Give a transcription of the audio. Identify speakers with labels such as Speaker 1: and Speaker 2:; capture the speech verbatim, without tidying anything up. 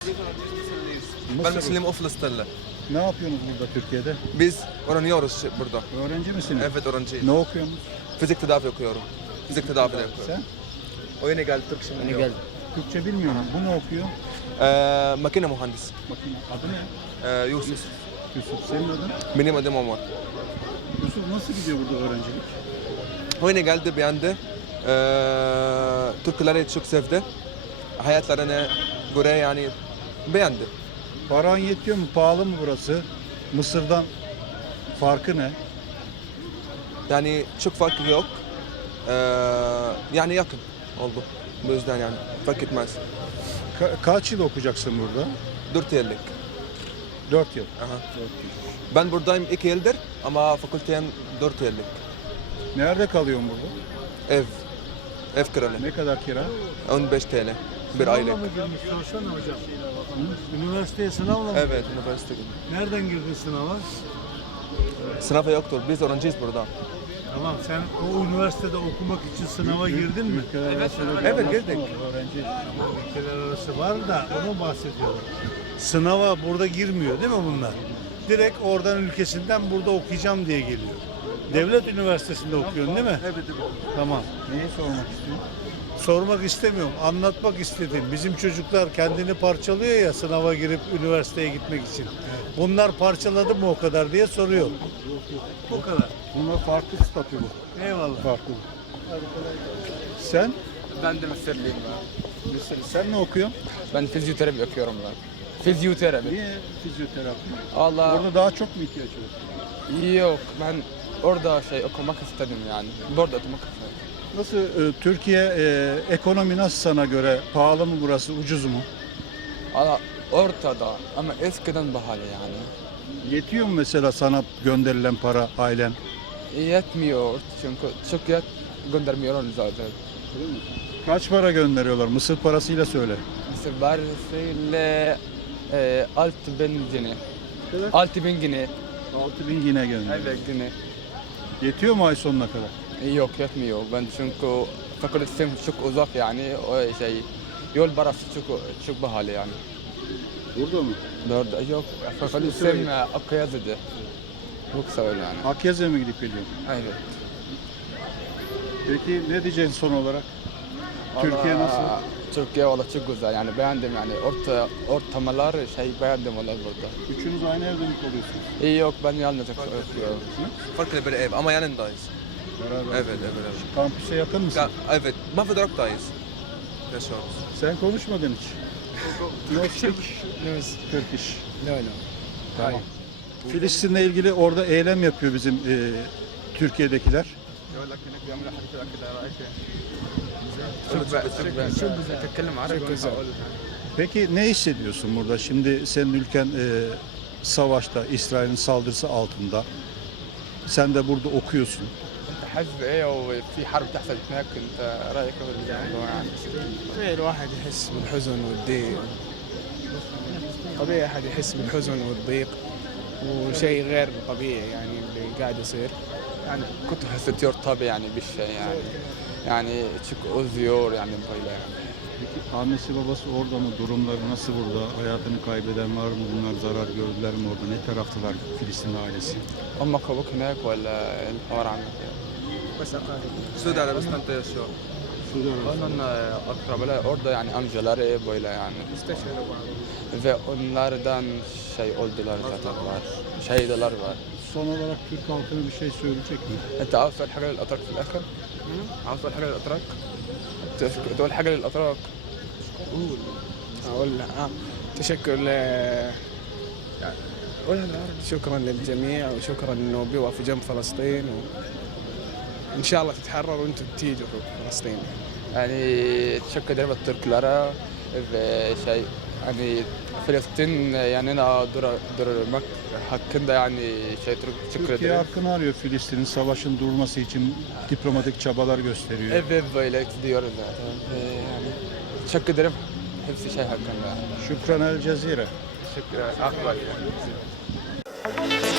Speaker 1: Ben Müslüman o Filistinli.
Speaker 2: Ne yapıyorsunuz burada Türkiye'de?
Speaker 1: Biz öğreniyoruz burada.
Speaker 2: Öğrenci misiniz?
Speaker 1: Evet öğrenciyim.
Speaker 2: Ne okuyorsunuz?
Speaker 1: Fizik tedavi okuyorum. Fizik tedavi de okuyorum.
Speaker 2: Sen?
Speaker 1: O yeni geldi Türk şimdi.
Speaker 3: Yeni geldi.
Speaker 2: Türkçe bilmiyorum. Bu ne okuyor?
Speaker 1: Ee, makine mühendisi.
Speaker 2: Bakayım adı ne?
Speaker 1: Ee, Yusuf.
Speaker 2: Yusuf. Senin adın?
Speaker 1: Benim adım Omar.
Speaker 2: Yusuf nasıl gidiyor burada öğrencilik?
Speaker 1: O yeni geldi beğendi. Ee, Türkleri çok sevdi. Hayatlarına göre yani beğendi.
Speaker 2: Paran yetiyor mu? Pahalı mı burası? Mısır'dan farkı ne?
Speaker 1: Yani çok farkı yok. Ee, yani yakın oldu. Bu yüzden yani fark etmez.
Speaker 2: Ka- kaç yıl okuyacaksın burada?
Speaker 1: Dört yıllık.
Speaker 2: Dört yıl.
Speaker 1: Aha. Ben buradayım iki yıldır ama fakülteyim dört yıllık.
Speaker 2: Nerede kalıyorsun burada?
Speaker 1: Ev. Ev kiralı.
Speaker 2: Ne kadar kira?
Speaker 1: on beş T L. Bir aylık.
Speaker 4: Sınavla mı girmiş? Sorsana hocam. Üniversiteye sınavla mı?
Speaker 1: Evet, üniversite gibi.
Speaker 4: Nereden girdin sınava?
Speaker 1: Sınava yoktur. Biz öğrenciyiz burada.
Speaker 4: Tamam, sen o üniversitede okumak için sınava girdin mi?
Speaker 2: Evet.
Speaker 1: Evet, girdik.
Speaker 2: Öğrenci.
Speaker 4: Ülkeler arası var da onu bahsediyorum. Sınava burada girmiyor değil mi bunlar? Direkt oradan ülkesinden burada okuyacağım diye geliyor. Devlet üniversitesinde okuyorsun değil mi?
Speaker 1: Evet, evet.
Speaker 4: Tamam.
Speaker 2: Neyi sormak istiyorsun?
Speaker 4: Sormak istemiyorum, anlatmak istedim. Bizim çocuklar kendini parçalıyor ya sınava girip üniversiteye gitmek için. Bunlar parçaladı mı o kadar diye soruyor. Bu kadar.
Speaker 2: Bunlar farklı statü bu.
Speaker 4: Eyvallah.
Speaker 2: Farklı. Sen?
Speaker 3: Ben de Mısırlıyım ben.
Speaker 2: Mısır. Sen ne okuyorsun?
Speaker 3: Ben fizyoterapi okuyorum ben. Fizyoterapi.
Speaker 2: Niye fizyoterapi?
Speaker 3: Allah
Speaker 2: Orada daha çok mu ihtiyaç var?
Speaker 3: yok, ben orada şey okumak istedim yani. Burada okumak istedim.
Speaker 2: Nasıl e, Türkiye e, ekonomi nasıl sana göre? Pahalı mı burası, ucuz mu?
Speaker 3: Allah ortada ama eskiden pahalı yani.
Speaker 2: Yetiyor mu mesela sana gönderilen para ailen?
Speaker 3: Yetmiyor çünkü çok yet göndermiyorlar zaten.
Speaker 2: Kaç para gönderiyorlar? Mısır parasıyla söyle.
Speaker 3: Mısır parasıyla e, altı bin gene. Altı bin gene.
Speaker 2: altı bin yine gönderiyor.
Speaker 3: Evet gene.
Speaker 2: Yetiyor mu ay sonuna kadar?
Speaker 3: Yok yetmiyor. Ben çünkü fakültem çok uzak yani o şey yol parası çok çok pahalı yani.
Speaker 2: Burada mı?
Speaker 3: Orada yok. Fakültem Akkayazı'da. Yoksa öyle yani.
Speaker 2: Akyazı'ya mı gidip geliyorsun?
Speaker 3: Evet.
Speaker 2: Peki ne diyeceksin son olarak? Türkiye
Speaker 3: Valla,
Speaker 2: nasıl?
Speaker 3: Türkiye valla çok güzel yani beğendim yani orta ortamalar şey beğendim valla burada.
Speaker 2: Üçünüz aynı evde mi kalıyorsunuz?
Speaker 3: İyi yok ben yalnız okuyorum.
Speaker 1: Farklı bir ev ama yanındayız.
Speaker 2: Beraber.
Speaker 1: Evet, evet, evet.
Speaker 2: Kampüse yakın mısın?
Speaker 1: Ya, evet, Mafedrak'tayız. Yaşıyoruz.
Speaker 2: Sen konuşmadın hiç. No speak
Speaker 3: No,
Speaker 2: Turkish.
Speaker 3: no, no.
Speaker 2: Tamam. Filistin'le ilgili orada eylem yapıyor bizim e, Türkiye'dekiler.
Speaker 3: Çok güzel. Çok güzel. Tekellem Arabi.
Speaker 2: Peki ne hissediyorsun burada? Şimdi senin ülken e, savaşta, İsrail'in saldırısı altında. Sen de burada okuyorsun.
Speaker 3: انت حاسس بايه وفي حرب تحصل هناك انت رايك ايه في الموضوع يعني؟
Speaker 5: الواحد يحس بالحزن والضيق طبيعي أحد يحس بالحزن والضيق وشيء غير طبيعي يعني اللي قاعد يصير.
Speaker 3: Yani kötü hissediyor tabii yani bir şey yani. Yani çok üzüyor yani böyle yani.
Speaker 2: Peki annesi babası orada mı? Durumları nasıl burada? Hayatını kaybeden var mı? Bunlar zarar gördüler mi orada? Ne taraftılar Filistin ailesi?
Speaker 3: امك وابوك هناك ولا الحوار عندك يعني؟
Speaker 5: بس أقارب
Speaker 1: Suudi Arabistan'da yaşıyor.
Speaker 3: Onun akrabalar orada yani amcaları böyle yani.
Speaker 5: استشهدوا بعض.
Speaker 3: Ve onlardan şey oldular zaten var. Şehitler var.
Speaker 2: Son olarak Türk halkına bir şey söyleyecek mi?
Speaker 3: انت عاوز تقول حاجه للاتراك في الاخر؟ عاوز تقول حاجه للاتراك؟ تش- تقول حاجه للاتراك.
Speaker 5: أقول أقول آه تشكر ل يعني قولها بالعربي. شكرا للجميع وشكرا إنه بيوقفوا جنب فلسطين وإن شاء الله تتحرر وأنتم تيجوا في فلسطين.
Speaker 3: Yani teşekkür ederim Türklere ve şey hani Filistin yanına dur durmak hakkında yani şey teşekkür
Speaker 2: Türkiye
Speaker 3: ederim.
Speaker 2: hakkını arıyor Filistin'in savaşın durması için diplomatik çabalar gösteriyor.
Speaker 3: Evet böyle diyoruz zaten. Ee, yani teşekkür ederim hepsi şey hakkında.
Speaker 2: Şükran El Cezire.
Speaker 3: Teşekkür ederim.